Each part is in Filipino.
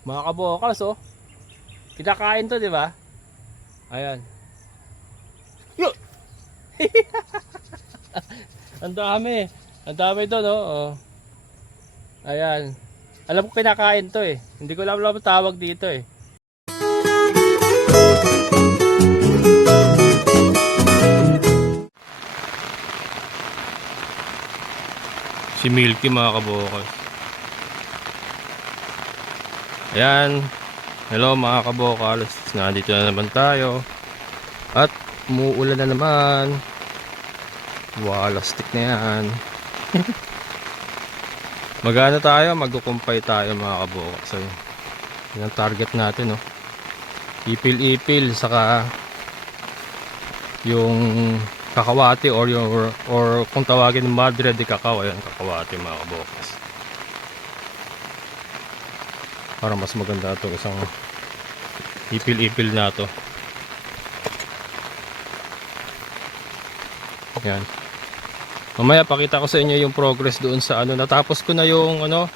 Mga kabokals, oh. Kinakain to, di ba? Ayan. Yo! Ang dami. Ang dami to, no? Oh. Ayan. Alam ko kinakain to eh. Hindi ko alam ang tawag dito eh. Si Milky, mga kabokals. Ayan. Hello mga kabokals. Nandito na naman tayo. At umuulan na naman. Walastik na yan. Magana tayo, magkukumpay tayo mga kabokals. So, yun ang target natin, no? Ipil-ipil, saka yung kakawati or kung tawagin madre de cacao. Ayan, kakawati mga kabokals. Para mas maganda itong isang ipil-ipil na to. Ayan. Mamaya pakita ko sa inyo yung progress doon sa ano. Natapos ko na yung ano,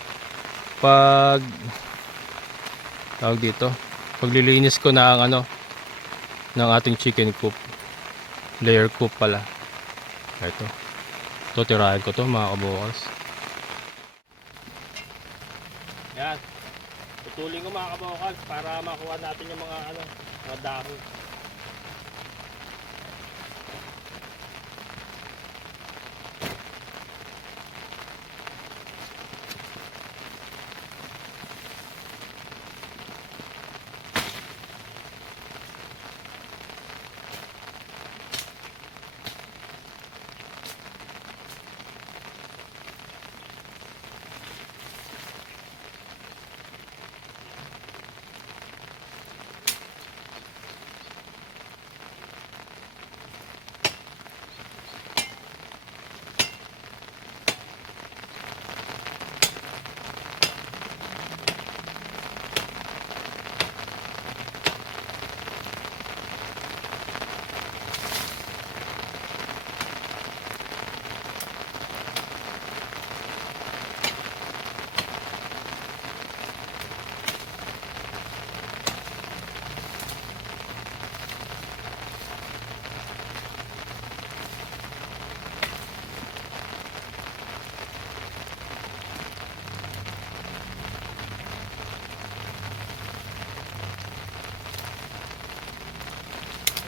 tawag dito, paglilinis ko na ang ano ng ating chicken coop. Layer coop pala. Ito. Ito, tirahin ko to mga kabokals. Yan. Tutulin ko mga kabokals para makuha natin yung mga ano, mga dahon.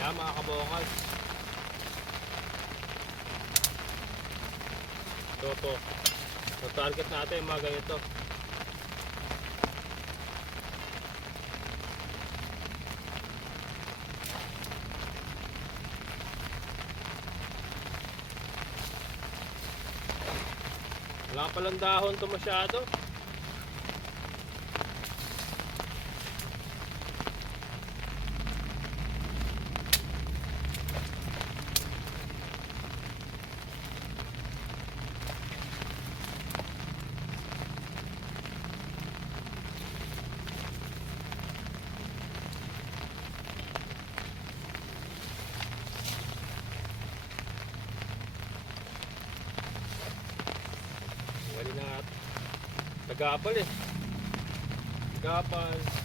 Yan mga kabokals. Ito. So target natin mga ganito. Wala palang dahon to masyado. Wali na nag-aapal eh. Nag-aapal.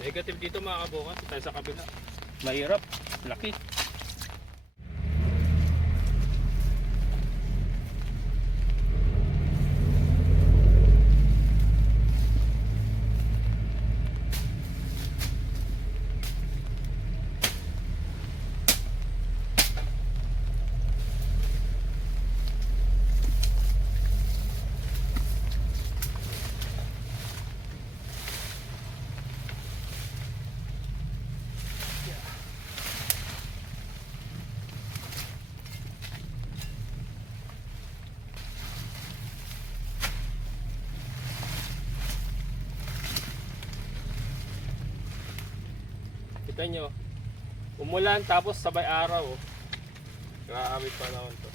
Negative dito mga kabokals. Tayo sa kabila. Mahirap. Laki. Kita nyo, umulan tapos sabay araw. Grabe pa naman to.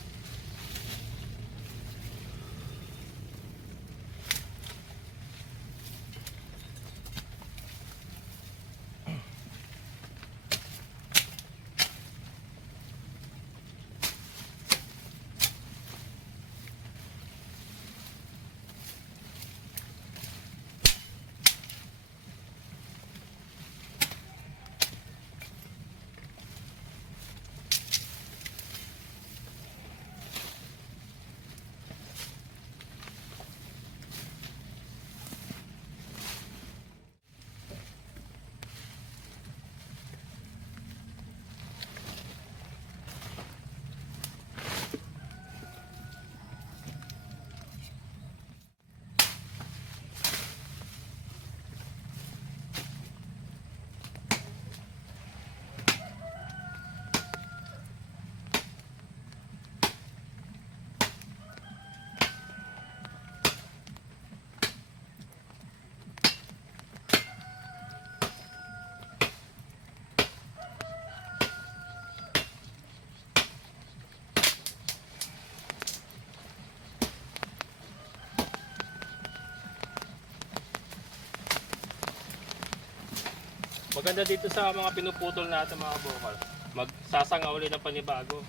Maganda dito sa mga pinuputol natin mga kabokal. Magsasanga ulit ng panibago.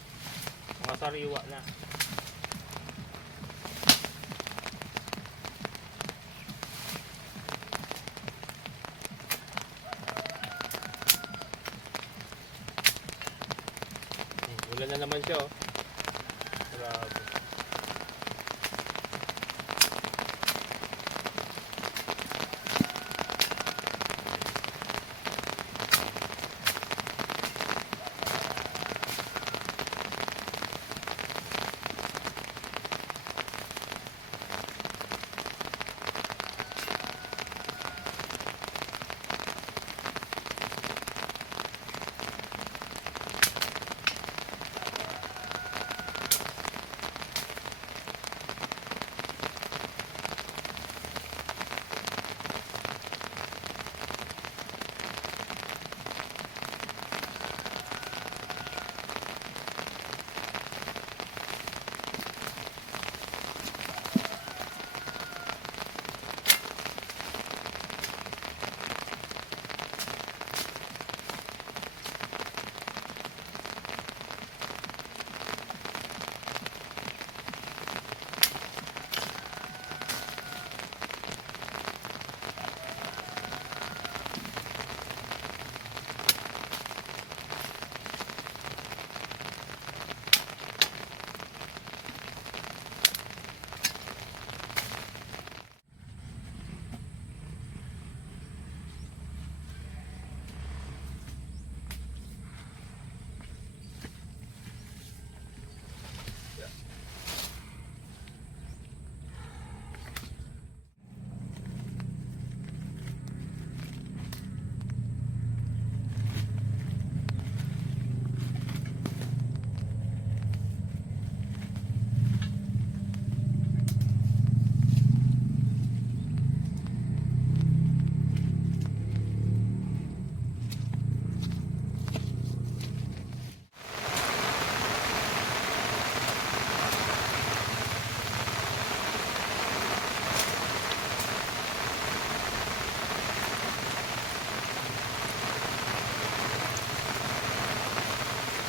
Mga sariwa na. Ulan na naman siya oh. Grabe.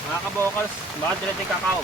Mga kabokals, mga direte kakao.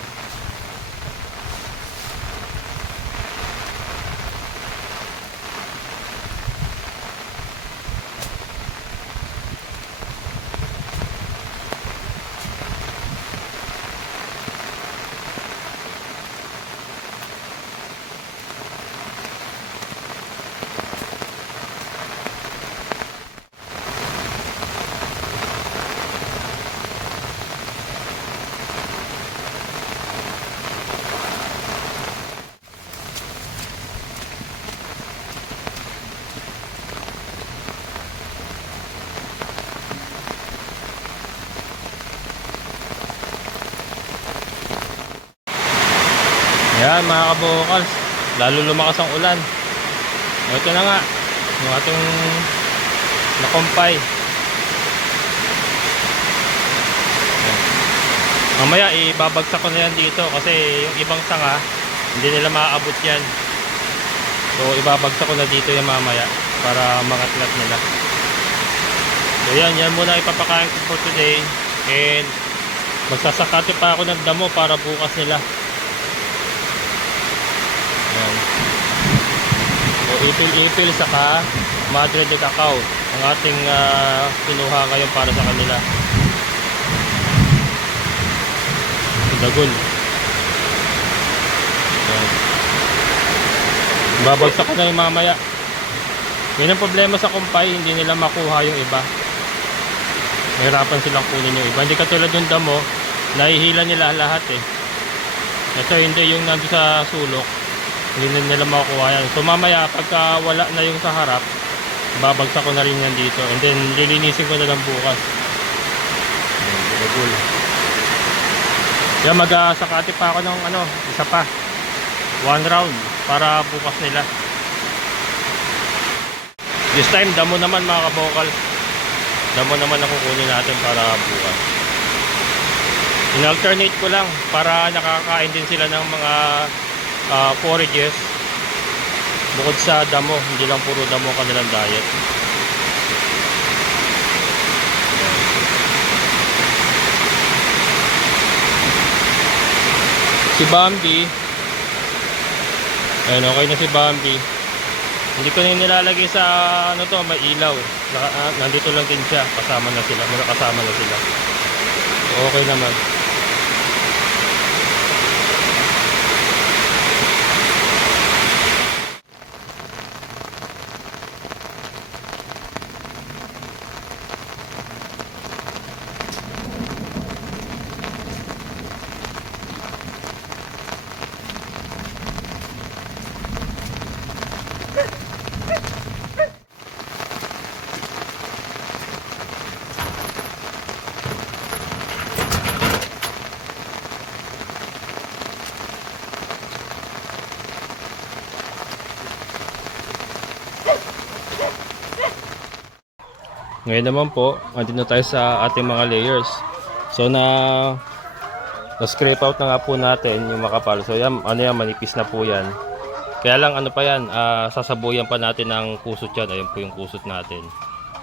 Yan mga kabokals, lalo lumakas ang ulan. Ito na nga yung ating nakumpay. Mamaya ibabagsak ko na yan dito kasi yung ibang sanga hindi nila maaabot yan. So ibabagsak ko na dito yan mamaya para mangatlat nila. So yan muna ipapakain ko for today. And magsasakate pa ako ng damo para bukas nila. Yan. So ipil-ipil saka Madre de Cacao ang ating kinuha ngayon para sa kanila. Dagol. Yan. Babagsak ko na yung mamaya. Yan ang problema sa kumpay, hindi nila makuha yung iba. Mahirapan silang kunin yung iba. Hindi katulad yung damo, nahihila nila lahat eh. Ito hindi, yung nandun sa sulok, hindi nila makukuha yan. So mamaya pagka wala na yung sa harap, babagsak ko na rin yan dito. And then lilinisin ko na lang bukas. Dagol. Yan, magsakati pa ako ng isa pa. 1 round para bukas nila. This time damo naman mga kabokal. Damo naman ang kukunin natin para bukas. In-alternate ko lang para nakakain din sila ng mga forages. Bukod sa damo, hindi lang puro damo ang kanilang diet. Si Bambi, ayun, okay na si Bambi. Hindi ko na nilalagay sa may ilaw. Nandito lang din siya, kasama na sila, kasama na sila. Okay naman. Ngayon naman po, andito tayo sa ating mga layers. So na-scrape out na nga po natin yung makapal. So yan, manipis na po yan. Kaya lang pa yan, sasabuyan pa natin ng kusot yan. Ayun po yung kusot natin.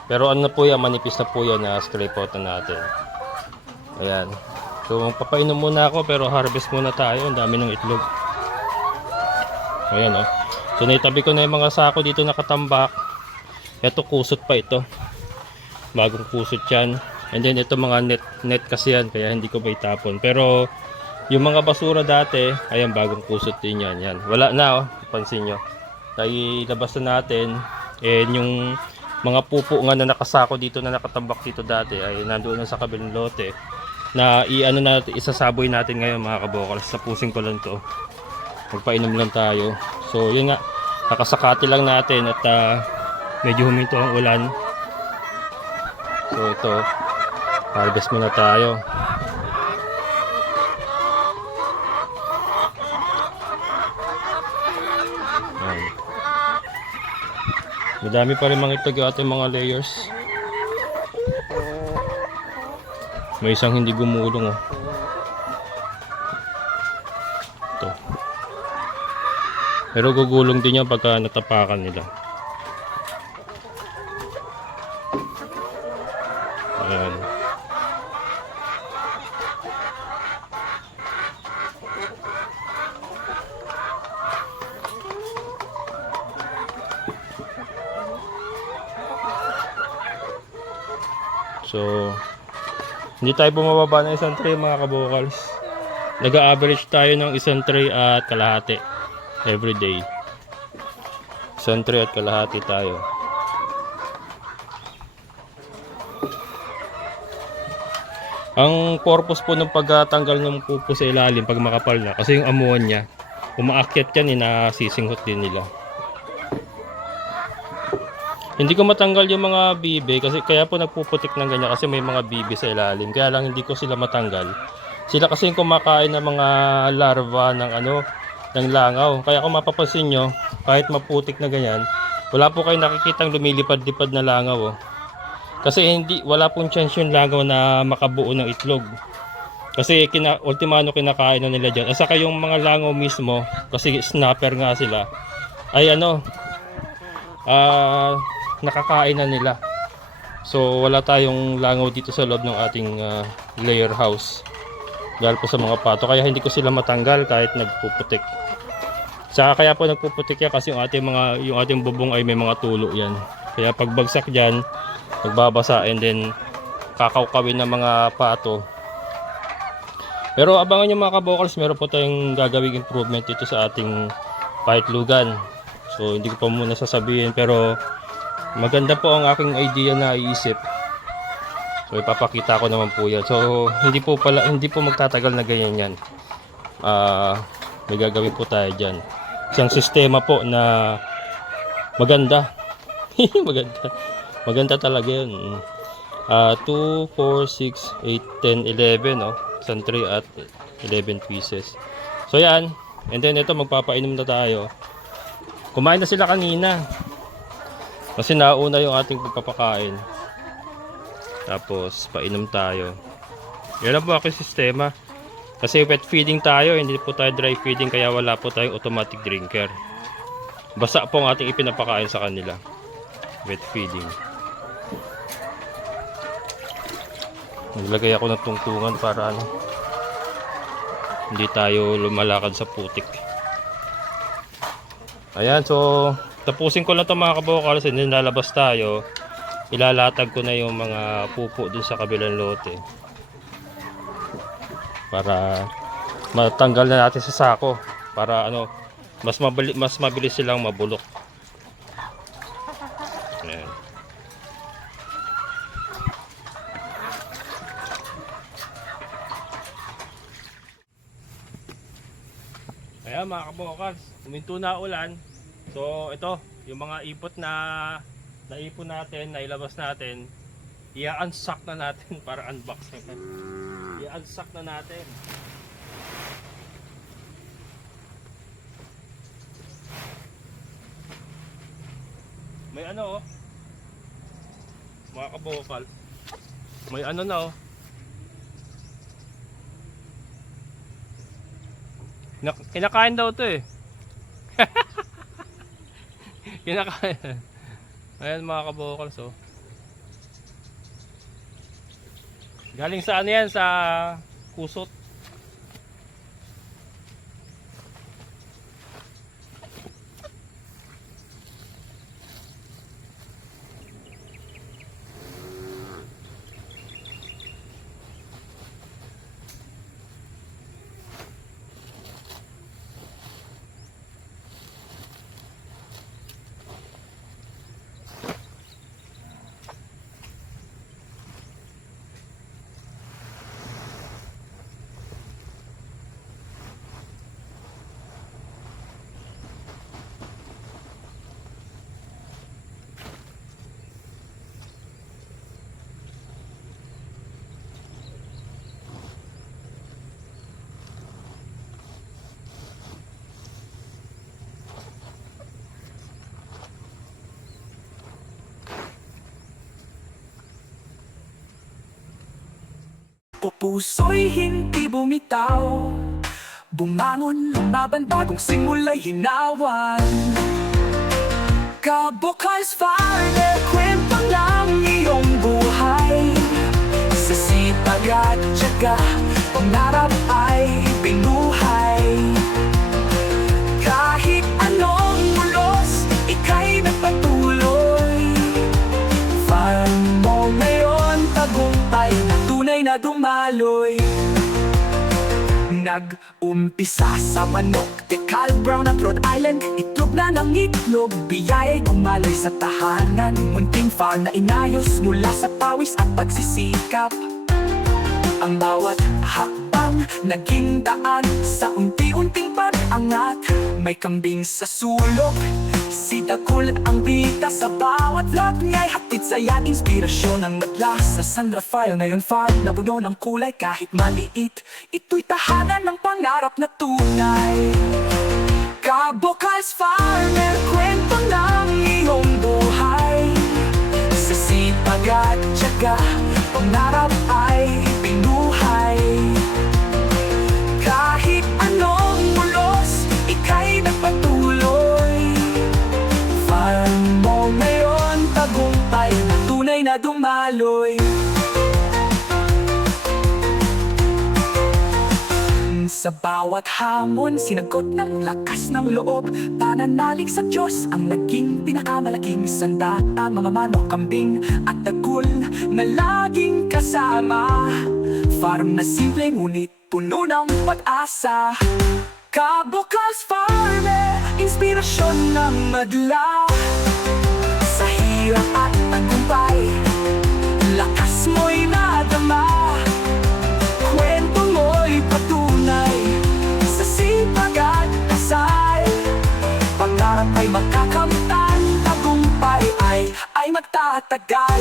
Pero po yan, manipis na po yan, na-scrape out na natin. Ayan. So papainom muna ako pero harvest muna tayo. Ang dami ng itlog. Ayan So naitabi ko na yung mga sako dito nakatambak. Ito kusot pa ito. Bagong kusot yan. And then ito mga net kasi yan, kaya hindi ko may tapon. Pero yung mga basura dati, ayan, bagong kusot din yan. Yan. Wala na pansin nyo. Ilabas na natin. And yung mga pupo nga na nakasako dito na nakatambak dito dati ay nandoon na sa kabilang lote. Na isasaboy natin ngayon mga kabokals. Tapusin ko lang to. Magpainom lang tayo. So yun nga, nakasakati lang natin at medyo huminto ang ulan. So ito, harvest muna tayo. Ayan. Madami pa rin mga itlog ating mga layers. May isang hindi gumulong Ito. Pero gugulong din yan pagka natapakan nila. Ayan. So, hindi tayo bumababa ng isang tray mga kabokals. Nag-average tayo ng isang tray at kalahati everyday. Isang tray at kalahati tayo. Ang purpose po ng pagtanggal ng pupo sa ilalim pag makapal na, kasi yung amuan niya, umaakyat yan, nasisinghot din nila. Hindi ko matanggal yung mga bibe kasi kaya po nagpuputik ng ganyan kasi may mga bibe sa ilalim. Kaya lang hindi ko sila matanggal. Sila kasi yung kumakain ng mga larva ng ng langaw. Kaya kung mapapansin nyo, kahit maputik na ganyan, wala po kayong nakikitang lumilipad-lipad na langaw. Kasi wala pong chance yung langaw na makabuo ng itlog. Kasi ultimano kinakain na nila dyan. At saka yung mga langaw mismo, kasi snapper nga sila, ay ano, nakakain na nila. So wala tayong langaw dito sa loob ng ating layer house. Dahil po sa mga pato. Kaya hindi ko sila matanggal kahit nagpuputik. Saka kaya po nagpuputik yan kasi yung ating bubong ay may mga tulo yan. Kaya pagbagsak dyan, magbabasa and then kakawkawin ng mga pato. Pero abangan nyo mga kabokals, meron po tayong gagawing improvement dito sa ating paitlugan. So hindi ko pa muna sasabihin pero maganda po ang aking idea na iisip. So ipapakita ko naman po yan. So hindi po magtatagal na ganyan yan. May gagawin po tayo dyan. Isang sistema po na maganda. Maganda talaga yun. 2, 4, 6, 8, 10, 11 no? Isang tray at 11 pieces. So yan. And then ito magpapainom na tayo. Kumain na sila kanina. Kasi nauna yung ating pagpapakain. Tapos painom tayo. Yan lang po aking sistema. Kasi wet feeding tayo, hindi po tayo dry feeding kaya wala po tayong automatic drinker. Basa po ang ating ipinapakain sa kanila. Wet feeding. Naglagay ako ng tungtungan para hindi tayo lumalakad sa putik. Ayan, so tapusin ko lang ito mga kabokals, and then lalabas tayo. Ilalatag ko na yung mga pupo dun sa kabilang lote. Para matanggal na natin sa sako. Para mas mabilis silang mabulok. Ayan. Ayan mga kabokals, huminto na ulan. So ito, yung mga ipot na naipon natin, nailabas natin, i-unsuck na natin para unbox natin. I-unsuck na natin. May mga kabokal, may na kinakain daw to eh. Kinakain. Ayan mga kabokal, so galing sa yan, sa kusot. O puso'y hindi bumitaw, bumangon, lumaban, bagong simula'y hinawan. Kabokals Farmer, kwento ng iyong buhay. Sa sipag at tiyaga, pangarap ay binuhay. Kahit anong ulos, ika'y nagpatuloy. Farm mo ngayon, tagumpay na tunay na dumaloy. Nag-umpisa sa manok, Decal Brown at Rhode Island. Itlog na ng itlog, biyaya'y gumalay sa tahanan. Munting farm na inayos mula sa pawis at pagsisikap. Ang bawat hakbang naging daan sa unti-unting pag-angat. May kambing sa sulok, si Dakul ang bida sa bawat vlog niya'y hatid saya inspirasyon ang madla. Sa San Rafael ngayon farm na puno ng kulay kahit maliit. Ito'y tahanan ng pangarap na tunay. Kabokals Farmer, kwento ng iyong buhay. Sa sipag at tiyaga, pangarap ay binuhay. dumaloy. Sa bawat hamon, sinagot ng lakas ng loob. Pananalig sa Diyos ang naging pinakamalaking sandata. Mga manok, kambing at dagul na laging kasama. Farm na simple ngunit puno ng pag-asa. Kabukals Farm, inspirasyon ng madla. Sa hirap at tagumpay, lakas mo'y nadama. Kwento mo'y patunay sa sipag at kasal. Pangarap ay makakamtan, tagumpay ay magtatagal.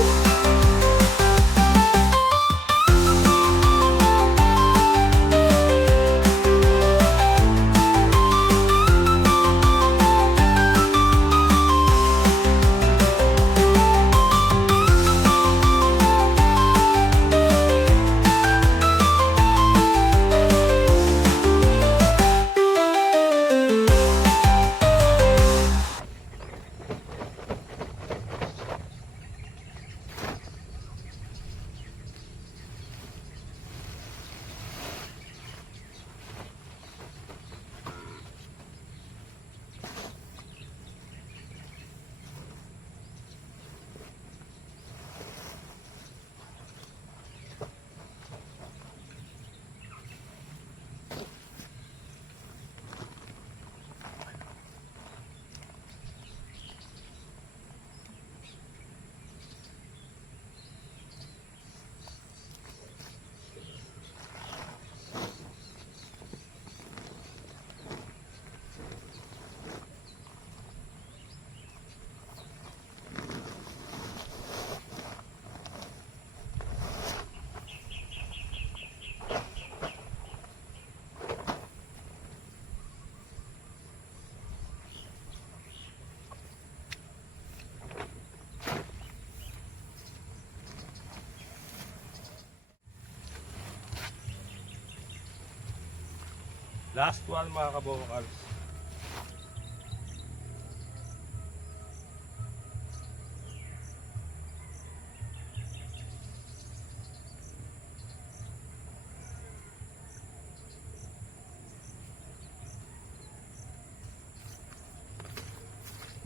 Last one mga kabokals.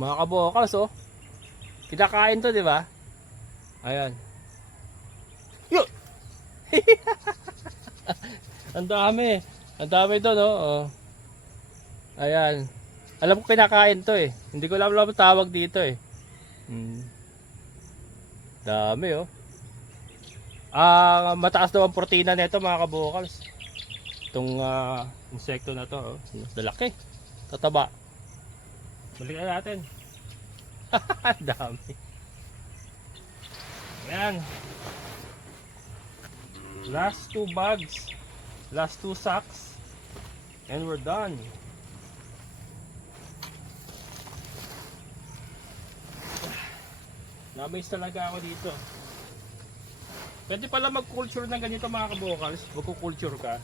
Mga kabokals, oh. Kinakain to, di ba? Ayan. Yo! Ang dami. Ang dami doon, no? Oh. Ayan. Alam ko kinakain to eh. Hindi ko alam ang tawag dito eh. Dami, oh. Mataas daw ang protina nito mga kabokals. Itong insekto na to, oh. Dalaki. Tataba. Balikan natin. Dami. Ayan. Last 2 bags. Last 2 sacks. And we're done. Namiss talaga ako dito. Pwede pala mag-culture ng ganito mga kabokals. Magkukulture ka.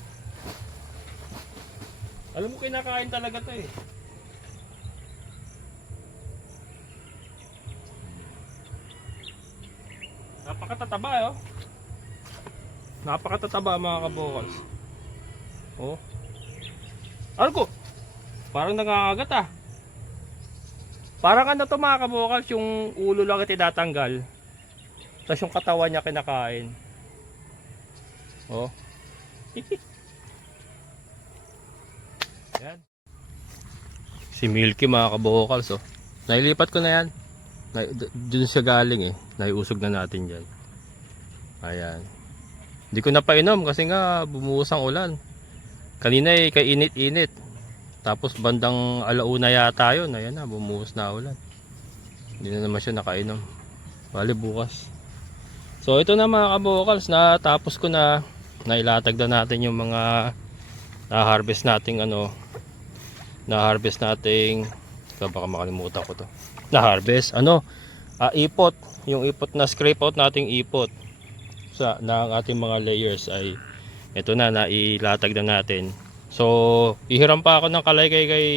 Alam mo kinakain talaga to eh. Napakatataba eh, oh. Napakatataba mga kabokals. Oh. Ano ko? Parang nangangagat ah. Parang ano to mga kabokals, yung ulo lang tinatanggal. Tapos yung katawan niya kinakain. Oh. Yan. Si Milky mga kabokals, oh. Nailipat ko na yan. Dun siya galing eh. Naiusog na natin dyan. Ayan. Hindi ko napainom kasi nga bumuhos ang ulan. Kanina eh kainit-init. Tapos bandang alauna yata yun. Ayan na, bumuhos na ulan. Hindi na naman siya nakainom. Bali bukas. So ito na mga kabokals, natapos ko na. Nailatag na natin yung mga na-harvest nating ano. Na-harvest nating, baka makalimutan ko to. Na-harvest, ano? Ipot. Yung ipot na scrape out nating ipot sa ng ating mga layers ay ito na, nailatag na natin. So ihiram pa ako ng kalay kay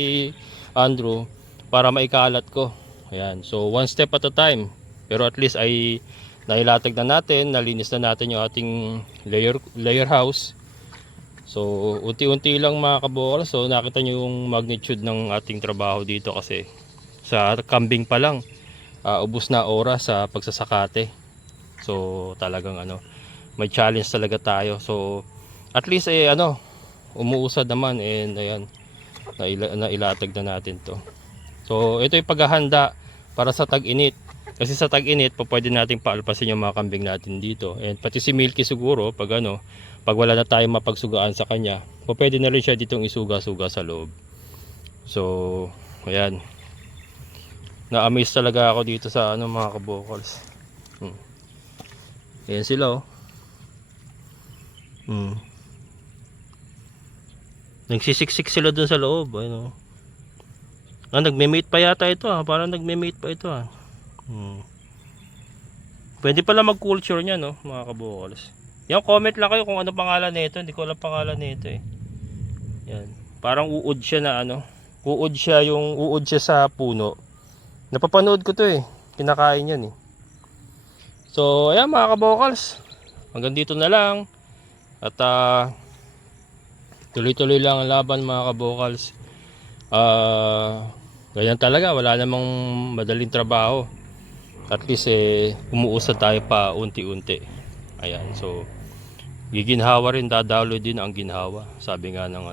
Andrew para maikalat ko. Ayan. So one step at a time. Pero at least ay nailatag na natin, nalinis na natin yung ating layer house. So unti-unti lang mga kabukal. So nakita nyo yung magnitude ng ating trabaho dito kasi sa kambing pa lang ubos na oras sa pagsasakate. So talagang may challenge talaga tayo. So at least umuusad naman, and ayan, nailatag na natin to. So ito yung paghahanda para sa tag-init. Kasi sa tag-init pwede natin paalpasin yung mga kambing natin dito. And pati si Milky siguro pag pag wala na tayong mapagsugaan sa kanya, pwede na rin siya ditong isuga-suga sa loob. So ayan, na-amaze talaga ako dito sa mga kabokals. Ayan sila nagsisiksik sila dun sa loob. Nagme-mate pa yata ito parang nagme-mate pa ito Pwede pala mag-culture niya mga kabokals. Yan, comment lang kayo kung ano pangalan nito. Hindi ko alam pangalan nito Yan, parang uod siya na uod siya sa puno. Napapanood ko to kinakain yan So ayan mga kabokals, hanggang dito na lang. At tuloy-tuloy lang ang laban mga kabokals. Ganyan talaga, wala namang madaling trabaho. At least umuusad tayo pa unti-unti. Ayan, so giginhawa rin, dadalo din ang ginhawa. Sabi nga ng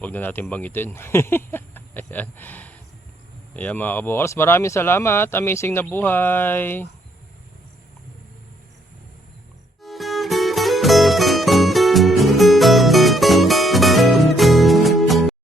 wag na natin banggitin. Ayan. Ayan mga kabokals, maraming salamat. Amazing na buhay.